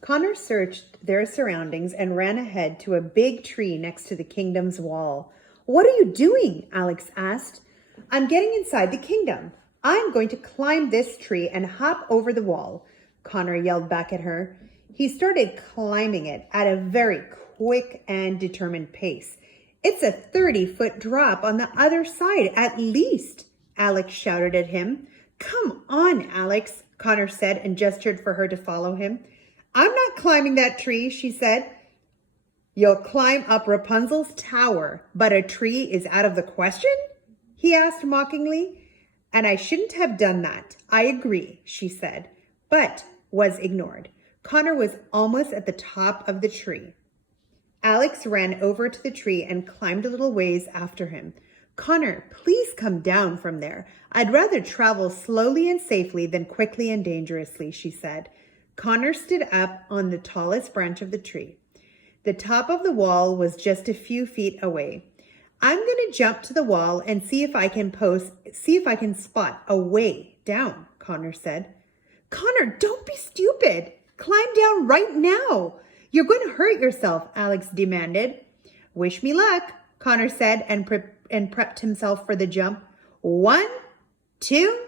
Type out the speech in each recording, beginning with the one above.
Connor searched their surroundings and ran ahead to a big tree next to the kingdom's wall. What are you doing? Alex asked. I'm getting inside the kingdom. I'm going to climb this tree and hop over the wall, Connor yelled back at her. He started climbing it at a very quick and determined pace. It's a 30-foot drop on the other side, at least, Alex shouted at him. Come on, Alex, Connor said and gestured for her to follow him. I'm not climbing that tree, she said. You'll climb up Rapunzel's tower, but a tree is out of the question? He asked mockingly. And I shouldn't have done that. I agree, she said, but was ignored. Connor was almost at the top of the tree. Alex ran over to the tree and climbed a little ways after him. Connor, please come down from there. I'd rather travel slowly and safely than quickly and dangerously, she said. Connor stood up on the tallest branch of the tree. The top of the wall was just a few feet away. I'm going to jump to the wall and see if I can spot a way down, Connor said. Connor, don't be stupid. Climb down right now. You're going to hurt yourself, Alex demanded. Wish me luck, Connor said and prepped himself for the jump. 1, 2,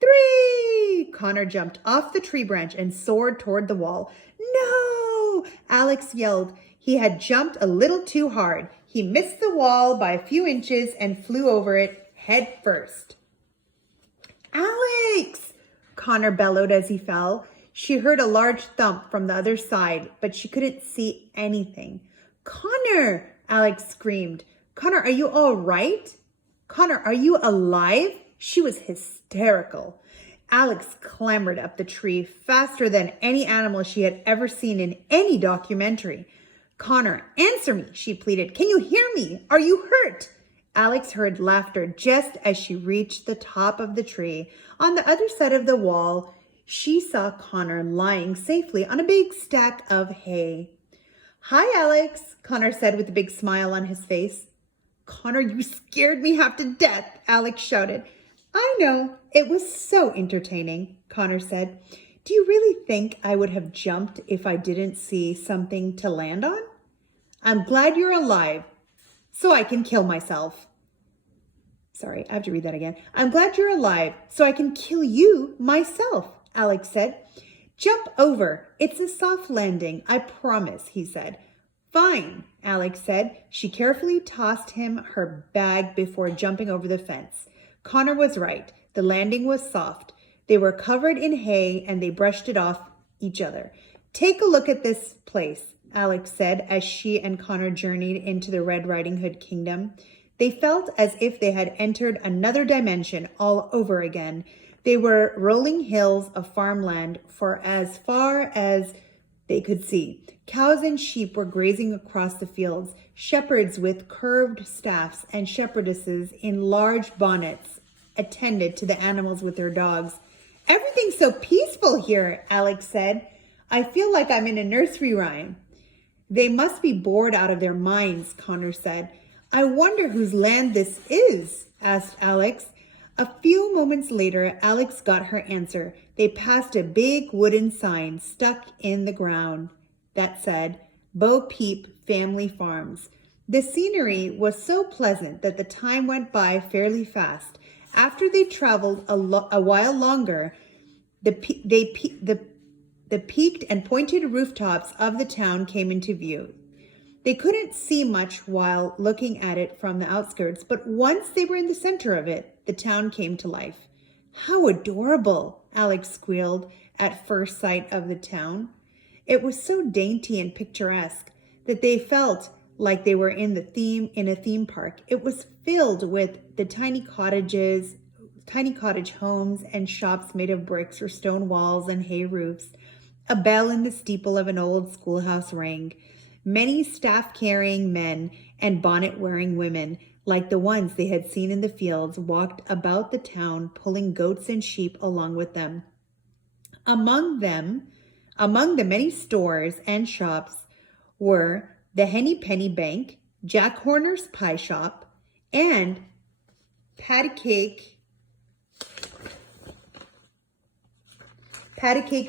3. Connor jumped off the tree branch and soared toward the wall. No, Alex yelled. He had jumped a little too hard. He missed the wall by a few inches and flew over it head first. Alex! Connor bellowed as he fell. She heard a large thump from the other side, but she couldn't see anything. Connor! Alex screamed. Connor, are you all right? Connor, are you alive? She was hysterical. Alex clambered up the tree faster than any animal she had ever seen in any documentary. Connor, answer me, she pleaded. Can you hear me? Are you hurt? Alex heard laughter just as she reached the top of the tree. On the other side of the wall, she saw Connor lying safely on a big stack of hay. Hi, Alex, Connor said with a big smile on his face. Connor, you scared me half to death, Alex shouted. I know, it was so entertaining, Connor said. Do you really think I would have jumped if I didn't see something to land on? I'm glad you're alive, so I can kill myself. Sorry, I have to read that again. I'm glad you're alive, so I can kill you myself, Alex said. Jump over. It's a soft landing, I promise, he said. Fine, Alex said. She carefully tossed him her bag before jumping over the fence. Connor was right. The landing was soft. They were covered in hay and they brushed it off each other. Take a look at this place, Alex said as she and Connor journeyed into the Red Riding Hood kingdom. They felt as if they had entered another dimension all over again. They were rolling hills of farmland for as far as they could see. Cows and sheep were grazing across the fields. Shepherds with curved staffs and shepherdesses in large bonnets attended to the animals with their dogs. Everything's so peaceful here, Alex said. I feel like I'm in a nursery rhyme. They must be bored out of their minds, Connor said. I wonder whose land this is, asked Alex. A few moments later, Alex got her answer. They passed a big wooden sign stuck in the ground that said, Bo Peep Family Farms. The scenery was so pleasant that the time went by fairly fast. After they traveled a while longer, the peaked and pointed rooftops of the town came into view. They couldn't see much while looking at it from the outskirts, but once they were in the center of it, the town came to life. How adorable, Alex squealed at first sight of the town. It was so dainty and picturesque that they felt like they were in a theme park. It was filled with the tiny cottage homes and shops made of bricks or stone walls and hay roofs. A bell in the steeple of an old schoolhouse rang. Many staff-carrying men and bonnet-wearing women, like the ones they had seen in the fields, walked about the town, pulling goats and sheep along with them. Among the many stores and shops were the Henny Penny Bank, Jack Horner's Pie Shop, and Patty Cake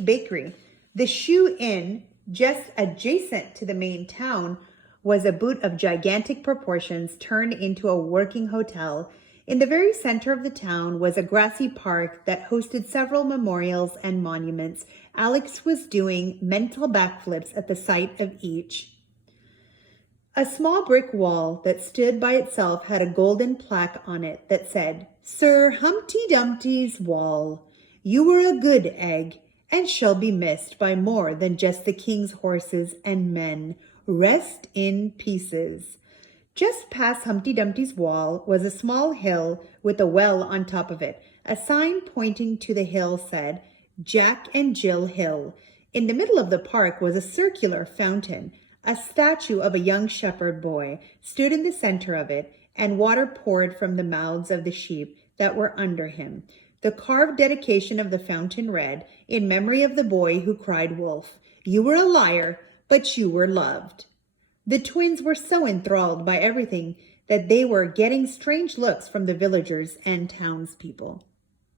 Bakery. The Shoe Inn, just adjacent to the main town, was a boot of gigantic proportions turned into a working hotel. In the very center of the town was a grassy park that hosted several memorials and monuments. Alex was doing mental backflips at the sight of each. A small brick wall that stood by itself had a golden plaque on it that said, "Sir Humpty Dumpty's wall. You were a good egg, and shall be missed by more than just the king's horses and men. Rest in pieces." Just past Humpty Dumpty's wall was a small hill with a well on top of it. A sign pointing to the hill said, "Jack and Jill Hill." In the middle of the park was a circular fountain. A statue of a young shepherd boy stood in the center of it, and water poured from the mouths of the sheep that were under him. The carved dedication of the fountain read, "In memory of the boy who cried wolf. You were a liar, but you were loved." The twins were so enthralled by everything that they were getting strange looks from the villagers and townspeople.